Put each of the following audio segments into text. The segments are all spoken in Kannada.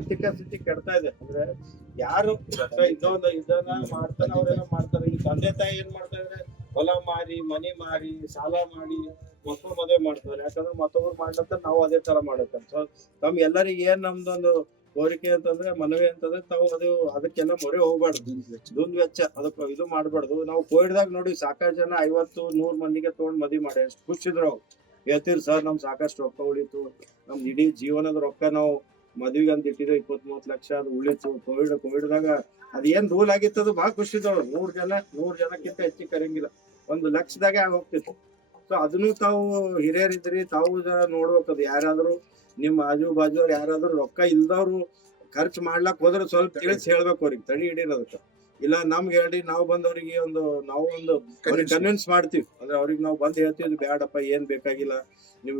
ಆರ್ಥಿಕ ಸ್ಥಿತಿ ಕೆಡ್ತಾ ಇದೆ. ಅಂದ್ರೆ ಯಾರು ಇದನ್ನ ಮಾಡ್ತಾನೆ ಅವ್ರೇನೋ ಮಾಡ್ತಾರೆ. ಈ ತಂದೆ ತಾಯಿ ಏನ್ ಮಾಡ್ತಾ ಇದ್ರೆ ಹೊಲ ಮಾರಿ ಮನಿ ಮಾರಿ ಸಾಲ ಮಾಡಿ ಮಕ್ಕಳು ಮದುವೆ ಮಾಡ್ತಾರೆ. ಯಾಕಂದ್ರೆ ಮತ್ತೊಬ್ರು ಮಾಡ್ಲತ್ತ ನಾವು ಅದೇ ತರ ಮಾಡತ್ತಂತ. ಸೊ ನಮ್ ಎಲ್ಲರಿಗೆ ಏನ್ ನಮ್ದೊಂದು ಕೋರಿಕೆ ಅಂತಂದ್ರೆ ಮನವಿ ಅಂತಂದ್ರೆ ತಾವು ಅದಕ್ಕೆಲ್ಲ ಮೊರೆ ಹೋಗ್ಬಾರ್ದು. ದುಂದ್ ವೆಚ್ಚ ಅದಕ್ಕೆ ಇದು ಮಾಡ್ಬಾರ್ದು. ನಾವು ಕೋವಿಡ್ದಾಗ ನೋಡಿ ಸಾಕಷ್ಟು ಜನ 50-100 ಮಂದಿಗೆ ತಗೊಂಡ್ ಮದ್ವಿ ಮಾಡಿ ಎಷ್ಟು ಖುಷಿದ್ರು ಅವ್ರು. ಹೇಳ್ತೀರಿ ಸರ್ ನಮ್ ಸಾಕಷ್ಟು ರೊಕ್ಕ ಉಳಿತು, ನಮ್ದು ಇಡೀ ಜೀವನದ ರೊಕ್ಕ ನಾವು ಮದ್ವಿಗೆ ಅಂತ ಇಟ್ಟಿದ್ರು 20-30 ಲಕ್ಷ ಅದು ಉಳಿತು. ಕೋವಿಡ್ದಾಗ ಅದೇನ್ ರೂಲ್ ಆಗಿತ್ತು ಅದು ಬಹಳ ಖುಷಿ ಇದ್ದವ್ರು. 100 ಜನಕ್ಕಿಂತ ಹೆಚ್ಚಿಗೆ ಕರೆಯಂಗಿಲ್ಲ, 1 ಲಕ್ಷದಾಗೆ ಆಗ ಹೋಗ್ತಿತ್ತು. ಸೊ ಅದನ್ನು ತಾವು ಹಿರಿಯರಿದ್ರಿ, ತಾವು ನೋಡ್ಬೇಕದು. ಯಾರಾದ್ರೂ ನಿಮ್ ಆಜು ಬಾಜು ಅವ್ರು ಯಾರಾದ್ರೂ ರೊಕ್ಕ ಇಲ್ದವ್ರು ಖರ್ಚು ಮಾಡ್ಲಾಕ್ ಹೋದ್ರೆ ಸ್ವಲ್ಪ ತಿಳಿಸಿ ಹೇಳ್ಬೇಕು ಅವ್ರಿಗೆ, ತಡಿ ಹಿಡಿಯೋದಕ್ಕ. ಇಲ್ಲ ನಮ್ಗೆ ಹೇಳಿ ನಾವು ಬಂದವ್ರಿಗೆ ನಾವು ಒಂದು ಕನ್ವಿನ್ಸ್ ಮಾಡ್ತೀವಿ. ಅಂದ್ರೆ ಅವ್ರಿಗೆ ನಾವು ಬಂದ್ ಹೇಳ್ತೀವಿ ಬ್ಯಾಡಪ್ಪ ಏನ್ ಬೇಕಾಗಿಲ್ಲ, ನೀವು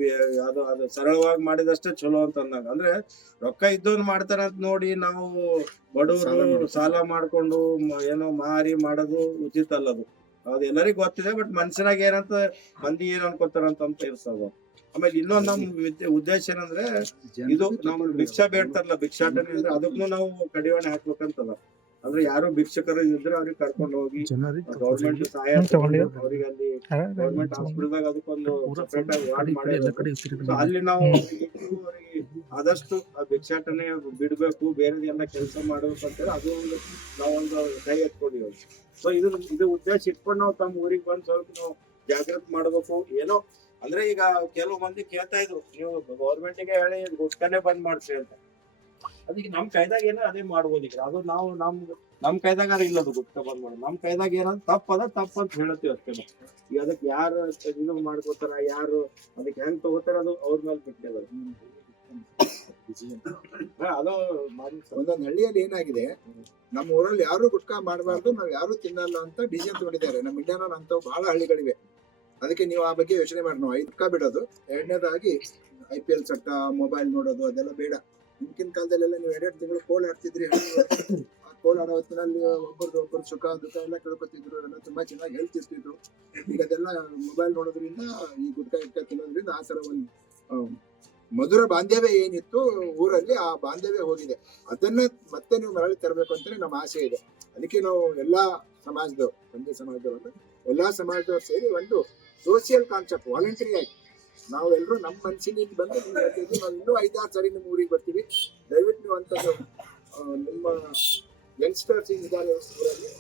ಅದು ಸರಳವಾಗಿ ಮಾಡಿದಷ್ಟೇ ಚಲೋ ಅಂತ ಅಂದಾಗ. ಅಂದ್ರೆ ರೊಕ್ಕ ಇದ್ದವ್ರು ಮಾಡ್ತಾರ ಅಂತ ನೋಡಿ ನಾವು ಬಡವರು ಸಾಲ ಮಾಡ್ಕೊಂಡು ಏನೋ ಮಾರಿ ಮಾಡೋದು ಉಚಿತ ಅಲ್ಲದು. ಅದು ಎಲ್ಲರಿಗೂ ಗೊತ್ತಿದೆ. ಬಟ್ ಮನ್ಸಿನಾಗ ಏನಂತ ಮಂದಿ ಏನ್ ಅನ್ಕೋತಾರಂತ ಇರ್ತದ. ಆಮೇಲೆ ಇನ್ನೊಂದ್ ನಮ್ ಉದ್ದೇಶ ಏನಂದ್ರೆ ಇದು ನಮ್ ಭಿಕ್ಷಾ ಬೇಡ್ತಾರಲ್ಲ, ಭಿಕ್ಷಾಟನೆ ಅಂದ್ರೆ ಅದಕ್ಕೂ ನಾವು ಕಡಿವಾಣ ಹಾಕ್ಬೇಕಂತದ. ಅಂದ್ರೆ ಯಾರು ಭಿಕ್ಷಕರು ಇದ್ರೆ ಅವ್ರಿಗೆ ಕರ್ಕೊಂಡು ಹೋಗಿ ಗೌರ್ಮೆಂಟ್ ಸಹಾಯ ಅವ್ರಿಗೆ ಅಲ್ಲಿ ಗೌರ್ಮೆಂಟ್ ಹಾಸ್ಪಿಟಲ್ದಾಗ ಅದಕ್ಕೊಂದು ಸೆಪರೇಟ್ ಆಗಿ ವಾರ್ಡ್ ಮಾಡಿರೋದು. ಅಲ್ಲಿ ನಾವು ಅವರಿಗೆ ಆದಷ್ಟು ಭಿಕ್ಷಾಟನೆ ಬಿಡ್ಬೇಕು, ಬೇರೆದೆಲ್ಲ ಕೆಲಸ ಮಾಡ್ಬೇಕು ಅಂತೇಳಿ ಅದು ಒಂದು ನಾವೊಂದು ಕೈ ಎತ್ಕೊಂಡಿವಿ. ಸೊ ಇದು ಉದ್ದೇಶ ಇಟ್ಕೊಂಡು ನಾವು ತಮ್ಮ ಊರಿಗೆ ಬಂದು ಸ್ವಲ್ಪ ನಾವು ಜಾಗೃತಿ ಮಾಡ್ಬೇಕು. ಏನೋ ಅಂದ್ರೆ ಈಗ ಕೆಲವು ಮಂದಿ ಕೇಳ್ತಾ ಇದ್ರು, ನೀವು ಗೌರ್ಮೆಂಟಿಗೆ ಹೇಳಿ ಗುಟ್ಕಾನೆ ಬಂದ್ ಮಾಡ್ಸಿ ಅಂತ. ಅದಕ್ಕೆ ನಮ್ ಕೈದಾಗ ಏನೋ ಅದೇ ಮಾಡ್ಬೋದು. ಈಗ ಅದು ನಾವು ನಮ್ ಕೈದಾಗ ಇಲ್ಲದು ಗುಟ್ಕಾ ಬಂದ್ ಮಾಡೋದು. ನಮ್ ಕೈದಾಗ ಏನಂತ ತಪ್ಪಂತ ಹೇಳ್ತೀವಿ ಅಷ್ಟೇ. ಈಗ ಅದಕ್ಕೆ ಯಾರು ಇದು ಮಾಡ್ಕೋತಾರ, ಯಾರು ಅದಕ್ಕೆ ಹೆಂಗ್ ತಗೋತಾರ ಅದು ಅವ್ರ ಮೇಲೆ ಬಿಟ್ಟಿದ. ಅದು ಒಂದೊಂದು ಹಳ್ಳಿಯಲ್ಲಿ ಏನಾಗಿದೆ, ನಮ್ಮ ಊರಲ್ಲಿ ಯಾರು ಗುಟ್ಕಾ ಮಾಡಬಾರ್ದು, ನಾವ್ ಯಾರು ತಿನ್ನಲ್ಲ ಅಂತ ಡಿಸಿಷನ್ ತಗೊಂಡಿದ್ದಾರೆ. ನಮ್ಮ ಇಂಡಿಯಾನಲ್ಲಿ ಅಂತ ಬಹಳ ಹಳ್ಳಿಗಳಿವೆ. ಅದಕ್ಕೆ ನೀವು ಆ ಬಗ್ಗೆ ಯೋಚನೆ ಮಾಡಿ ನಾವು ಗುಟ್ಕಾ ಬಿಡೋದು. ಎರಡನೇದಾಗಿ IPL ಚಟ್ಟ, ಮೊಬೈಲ್ ನೋಡೋದು ಅದೆಲ್ಲ ಬೇಡ. ಹಿಂದಿನ ಕಾಲದಲ್ಲೆಲ್ಲ ನೀವು 2 ತಿಂಗಳು ಕೋಲ್ ಆಡ್ತಿದ್ರಿ. ಆ ಕೋಲ್ ಆಡೋ ಹೊತ್ತಿನಲ್ಲಿ ಒಬ್ಬರು ಸುಖ ದುಃಖ ಎಲ್ಲ ಕೇಳ್ಕೊತಿದ್ರು, ಎಲ್ಲ ತುಂಬಾ ಚೆನ್ನಾಗಿ ಹೇಳ್ತಿರ್ತಿದ್ರು. ಈಗ ಅದೆಲ್ಲ ಮೊಬೈಲ್ ನೋಡೋದ್ರಿಂದ, ಈ ಗುಟ್ಕಾ ತಿನ್ನೋದ್ರಿಂದ ಆ ತರ ಒಂದು ಮಧುರ ಬಾಂಧವ್ಯ ಏನಿತ್ತು ಊರಲ್ಲಿ, ಆ ಬಾಂಧವ್ಯ ಹೋಗಿದೆ. ಅದನ್ನ ಮತ್ತೆ ನೀವು ಮರಳಿ ತರಬೇಕು ಅಂತಾನೆ ನಮ್ಮ ಆಸೆ ಇದೆ. ಅದಕ್ಕೆ ನಾವು ಎಲ್ಲಾ ಸಮಾಜದವರು, ಒಂದೇ ಸಮಾಜದವರು, ಎಲ್ಲಾ ಸಮಾಜದವರು ಸೇರಿ ಒಂದು ಸೋಷಿಯಲ್ ಕಾನ್ಸೆಪ್ಟ್, ವಾಲಂಟರಿ ಆಗಿ ನಾವು ಎಲ್ಲರೂ ನಮ್ಮ ಮನಸ್ಸಿನಿಂದ ಬಂದು ಹೇಳ್ತಿದ್ವಿ. ನಾವು ಇನ್ನೂ 5-6 ಸಾರಿ ನಿಮ್ಮ ಊರಿಗೆ ಬರ್ತೀವಿ. ದಯವಿಟ್ಟು ನೀವು ಅಂತದ್ದು ನಿಮ್ಮ ಯಂಗ್ಸ್ಟರ್ಸ್ ಇದ್ದಾರೆ ಊರಲ್ಲಿ,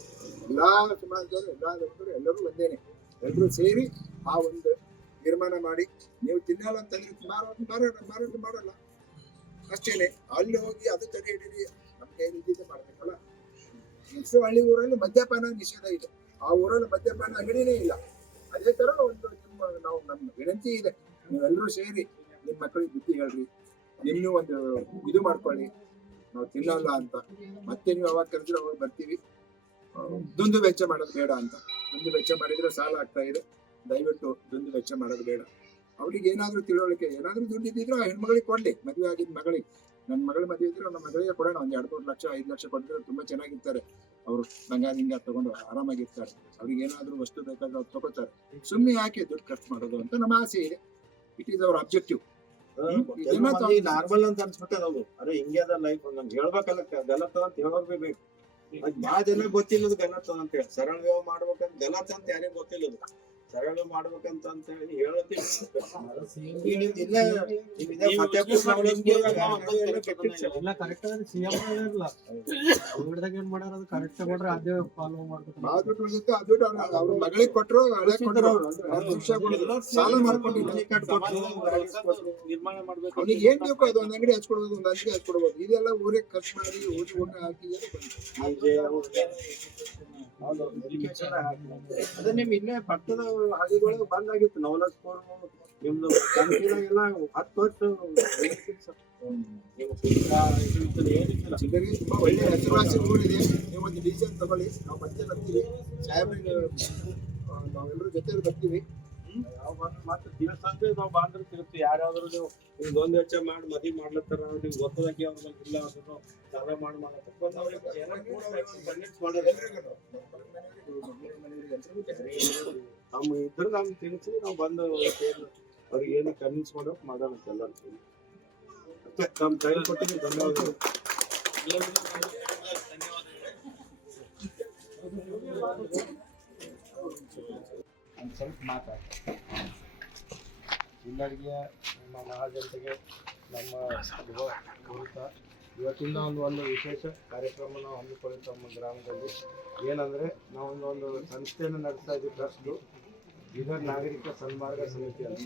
ಎಲ್ಲಾ ಸಮಾಜದವರು, ಎಲ್ಲರೂ ಒಂದೇನೆ, ಎಲ್ಲರೂ ಸೇರಿ ಆ ಒಂದು ತೀರ್ಮಾನ ಮಾಡಿ. ನೀವು ತಿನ್ನಲ್ಲ ಅಂತಂದ್ರೆ ಮಾರಾಟ ಮಾಡಲ್ಲ ಅಷ್ಟೇನೆ. ಅಲ್ಲಿ ಹೋಗಿ ಅದು ತಡೆ ಹಿಡೀರಿ, ನಮ್ಮ ಕೈಲಿ ಇದ್ದಿದ್ದೆ ಮಾಡ್ಬೇಕಲ್ಲ. ನೆಕ್ಸ್ಟ್ ಹಳ್ಳಿ ಊರಲ್ಲಿ ಮದ್ಯಪಾನ ನಿಷೇಧ ಇದೆ, ಆ ಊರಲ್ಲಿ ಮದ್ಯಪಾನ ಅಂಗಡಿನೇ ಇಲ್ಲ. ಅದೇ ತರ ಒಂದು ನಮ್ಮ ವಿನಂತಿ ಇದೆ, ನೀವೆಲ್ಲರೂ ಸೇರಿ ನಿಮ್ಮ ಮಕ್ಕಳಿಗೆ ಬುದ್ಧಿ ಹೇಳ್ರಿ, ನಿನ್ನೂ ಒಂದು ಇದು ಮಾಡ್ಕೊಳ್ಳಿ, ನಾವು ತಿನ್ನಲ್ಲ ಅಂತ. ಮತ್ತೆ ನೀವು ಅವಾಗ ಕರೆದ್ರೆ ಅವಾಗ ಬರ್ತೀವಿ. ದುಂದು ವೆಚ್ಚ ಮಾಡೋದು ಬೇಡ ಅಂತ. ದುಂದು ವೆಚ್ಚ ಮಾಡಿದ್ರೆ ಸಾಲ ಆಗ್ತಾ ಇದೆ. ದಯವಿಟ್ಟು ದುಂದು ವೆಚ್ಚ ಮಾಡೋದು ಬೇಡ. ಅವ್ರಿಗೆ ಏನಾದ್ರೂ ತಿಳುವಳಿಕೆ, ಏನಾದ್ರೂ ದುಡ್ಡು ಇದ್ದಿದ್ರು ಆ ಹೆಣ್ಮಗಳಿಗೆ ಕೊಡ್ಲಿ. ಮದುವೆ ಆಗಿದ್ ಮಗಳಿಗೆ, ನನ್ನ ಮಗಳ ಮದುವೆ ಇದ್ರೆ ನಮ್ಮ ಮಗಳಿಗೆ ಕೊಡೋಣ. ಒಂದ್ 2-3 ಲಕ್ಷ 5 ಲಕ್ಷ ಕೊಟ್ಟಿದ್ರೆ ತುಂಬಾ ಚೆನ್ನಾಗಿರ್ತಾರೆ ಅವರು. ಹಿಂಗ ತಗೊಂಡು ಆರಾಮಾಗಿರ್ತಾರೆ. ಅವ್ರಿಗೆ ಏನಾದ್ರೂ ವಸ್ತು ಬೇಕಾದ್ರೆ ಅವ್ರು ತಗೋತಾರೆ. ಸುಮ್ಮನೆ ಯಾಕೆ ದುಡ್ಡು ಖರ್ಚು ಮಾಡೋದು ಅಂತ ನಮ್ಮ ಆಸೆ ಇದೆ. It is our objective. Normal ಅಂತ ಅನ್ಸ್ಬಿಟ್ಟದ ಅದು. ಅರೆ ಹಿಂಗೆ ಅದ ಲೈಫ್, ನಮ್ಗೆ ಹೇಳ್ಬೇಕಲ್ಲ ಗಲತ್ ಅಂತ ಹೇಳೋರ್ಬೇಕು. ಬಾಳ ಜನ ಗೊತ್ತಿಲ್ಲದು ಗಲತ್ ಅಂತ ಹೇಳಿ. ಸರಳ ವ್ಯವಹಾರ ಮಾಡ್ಬೇಕಂತ ಗಲತ್ ಅಂತ ಯಾರಿಗೂ ಗೊತ್ತಿಲ್ಲದು. ಸರಳ ಮಾಡ್ಬೇಕಂತ ಅಂತ ಹೇಳಿ ಹೇಳ್ತೀವಿ. ಅವ್ರ ಮಗಳಿಗೆ ಕೊಟ್ಟರು, ಸಾಲ ಮಾಡ್ಕೊಂಡಿಲ್ಲ. ನಿರ್ಮಾಣ ಮಾಡ್ಬೇಕು. ಅವ್ನಿಗೆ ಏನ್ ಬೇಕು ಅದು ಒಂದ್ ಅಂಗಡಿ ಹಚ್ಕೊಡ್ಬೋದು, ಒಂದ್ ಅಂಗಡಿ ಹಚ್ಕೊಡ್ಬೋದು. ಇದೆಲ್ಲ ಊರಿಗೆ ಖರ್ಚು ಮಾಡಿ ಊಟ ಹಾಕಿ ಅದೇ ನಿಮ್ ಇಲ್ಲೇ ಪಕ್ಕದ ಹಳ್ಳಿಗಳು ಬಂದಾಗಿತ್ತು. ನವಲಸ್ಪುರ ನಿಮ್ದು ಎಲ್ಲ 10 ವರ್ಷ ಚಿಗರಿ ತುಂಬಾ ಒಳ್ಳೆ ಹೆಸರುವಾಸಿ ಊರಿದೆ. ನೀವು ಒಂದು ಡಿಸಿಷನ್ ತಗೊಳ್ಳಿ, ನಾವು ಮತ್ತೆ ಬರ್ತೀವಿ. ಸಾಹೇಬ್ರಿಗೆ ನಾವೆಲ್ಲರೂ ಜೊತೆಲಿ ಬರ್ತೀವಿ. ಮತ್ತೆ ದಿವಸಂದ್ರೆ ನಾವು ಬಾಂಧವ್ರು ತಿರುಗ್ತೀವಿ. ಯಾರಾದ್ರೂ ನೀವು ದ್ವಂದ್ವ ವೆಚ್ಚ ಮಾಡಿ ಮದುವೆ ಮಾಡ್ಲತ್ತಾರ, ನಿಮ್ಗೆ ಗೊತ್ತದಾಗಿ ಅವ್ರ ಇಲ್ಲ ಅದನ್ನು ಸಾಲ ಮಾಡಿ ನಮ್ಮ ಇದ್ರ ನಮ್ಗೆ ತಿಳಿಸಿ ನಾವು ಬಂದು ಅವ್ರಿಗೆ ಏನು ಕನ್ವಿನ್ಸ್ ಮಾಡೋಕೆ ಮಾಡೋಣ ಎಲ್ಲರೂ. ತಮ್ಮ ಟೈಮ್ ಕೊಟ್ಟಿದ್ದಕ್ಕೆ ಧನ್ಯವಾದಗಳು. ಒಂದು ಸ್ವಲ್ಪ ಮಾತಾಡಿ. ಎಲ್ಲರಿಗೆ ನಮ್ಮ ಮಹಾಜನತೆಗೆ ನಮ್ಮ ಕುರಿತ ಇವತ್ತಿಂದ ಒಂದು ವಿಶೇಷ ಕಾರ್ಯಕ್ರಮ ನಾವು ಹಮ್ಮಿಕೊಳ್ಳಿ ನಮ್ಮ ಗ್ರಾಮದಲ್ಲಿ. ಏನಂದರೆ ನಾವೊಂದು ಸಂಸ್ಥೆಯನ್ನು ನಡೆಸ್ತಾ ಇದ್ದೀವಿ, ಟ್ರಸ್ಟು ಬೀದರ್ ನಾಗರಿಕ ಸನ್ಮಾರ್ಗ ಸಮಿತಿ ಅಂತ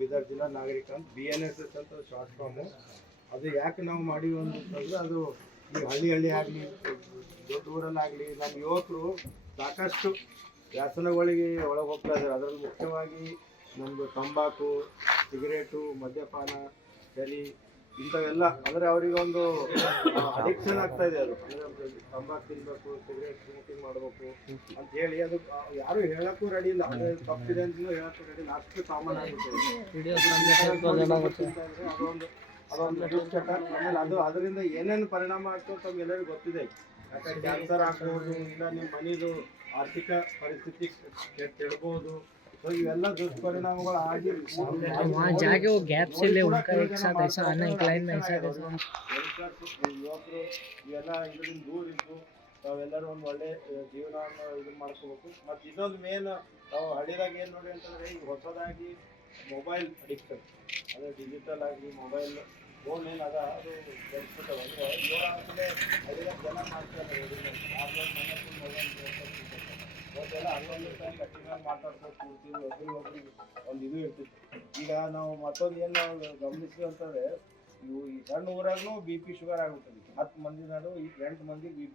ಬೀದರ್ ಜಿಲ್ಲಾ ನಾಗರಿಕ ಅಂತ BNSS ಅಂತ ಶಾರ್ಟ್ ಫಾರ್ಮು. ಅದು ಯಾಕೆ ನಾವು ಮಾಡೀವಿ ಅಂತಂದ್ರೆ ಅದು ಈ ಹಳ್ಳಿ ಆಗಲಿ ದೊಡ್ಡ ಊರಲ್ಲಾಗಲಿ ನಮ್ಮ ಯುವಕರು ಸಾಕಷ್ಟು ವ್ಯಸನಗಳಿಗೆ ಒಳಗೆ ಹೋಗ್ತಾ ಇದ್ದಾರೆ. ಅದರಲ್ಲಿ ಮುಖ್ಯವಾಗಿ ನಮ್ಮದು ತಂಬಾಕು, ಸಿಗರೇಟು, ಮದ್ಯಪಾನ, ಚಳಿ ಇಂಥವೆಲ್ಲ ಅಂದರೆ ಅವರಿಗೆ ಒಂದು ಅಡಿಕ್ಷನ್ ಆಗ್ತಾ ಇದೆ. ಅದು ಅಂದರೆ ತಂಬಾಕು ತಿನ್ನಬೇಕು, ಸಿಗರೇಟ್ ಸ್ಮೋಕಿಂಗ್ ಮಾಡಬೇಕು ಅಂತ ಹೇಳಿ ಅದು ಯಾರು ಹೇಳಕ್ಕೂ ರೆಡಿ ಇಲ್ಲ. ಅಂದರೆ ತಪ್ಪಿದೆ ಅಂತ ಹೇಳಕ್ಕೂ ರೆಡಿ ಇಲ್ಲ, ಅಷ್ಟು ಕಾಮನ್ ಆಗಿಬಿಟ್ಟಿದೆ. ಅದೊಂದು ದುಶ್ಚಟ. ಆಮೇಲೆ ಅದರಿಂದ ಏನೇನು ಪರಿಣಾಮ ಆಗ್ತದೆ ತಮ್ಗೆಲ್ಲರಿಗೂ ಗೊತ್ತಿದೆ. ಯಾಕಂದ್ರೆ ಕ್ಯಾನ್ಸರ್ ಆಗ್ಬೋದು, ಇಲ್ಲ ನಿಮ್ಮ ಮನೆಯದು ಆರ್ಥಿಕ ಪರಿಸ್ಥಿತಿ ಕೆಡ್ಬೋದು. ಸೊ ಇವೆಲ್ಲ ದುಷ್ಪರಿಣಾಮಗಳು ಆಗಿ वहाँ जाके वो गैप से ले उनका एक साथ ऐसा आना एक लाइन में ऐसा ಯುವಕರು ಇವೆಲ್ಲ ಇದರಿಂದ ದೂರ ಇದ್ದು ತಾವೆಲ್ಲರೂ ಒಂದು ಒಳ್ಳೆ ಜೀವನವನ್ನು ಇದು ಮಾಡ್ಕೋಬೇಕು. ಮತ್ತು ಇನ್ನೊಂದು ಮೇನ್ ನಾವು ಹಳ್ಳಿದಾಗ ಏನು ನೋಡಿ ಅಂತಂದರೆ ಈಗ ಹೊಸದಾಗಿ ಮೊಬೈಲ್ ಅಡಿಕ್ಷನ್, ಅಂದರೆ ಡಿಜಿಟಲ್ ಆಗಿ ಮೊಬೈಲ್ ಫೋನ್ ಏನದ ಅದು ಬೆಳೆಸ್ಬಿಟ್ಟವೆ. ಅಂದರೆ ಇವಾಗಲೇ ಹಳ್ಳಿದಾಗ ಜನ ಮಾಡ್ತಾರೆ ಆನ್ಲೈನ್ ಮೊಬೈಲ್ ಮೊದಲೆಲ್ಲ ಹನ್ನೊಂದು ರೂಪಾಯಿ ಕಟ್ಟಿಗೆ ಮಾತಾಡ್ಕೊಂಡು ಕೂರ್ತೀವಿ, ಒಬ್ರಿಗೆ ಒಂದು ಇದು ಇರ್ತಿತ್ತು. ಈಗ ನಾವು ಮತ್ತೊಂದು ಏನು ನಾವು ಗಮನಿಸ್ತೀವಿ ಅಂತಂದರೆ ಈ ಸಣ್ಣ ಊರಾಗೂ BP ಶುಗರ್ ಆಗ್ಬಿಟ್ಟಿದೆ. 10 ಮಂದಿ ನಾಡು 8 ಮಂದಿ BP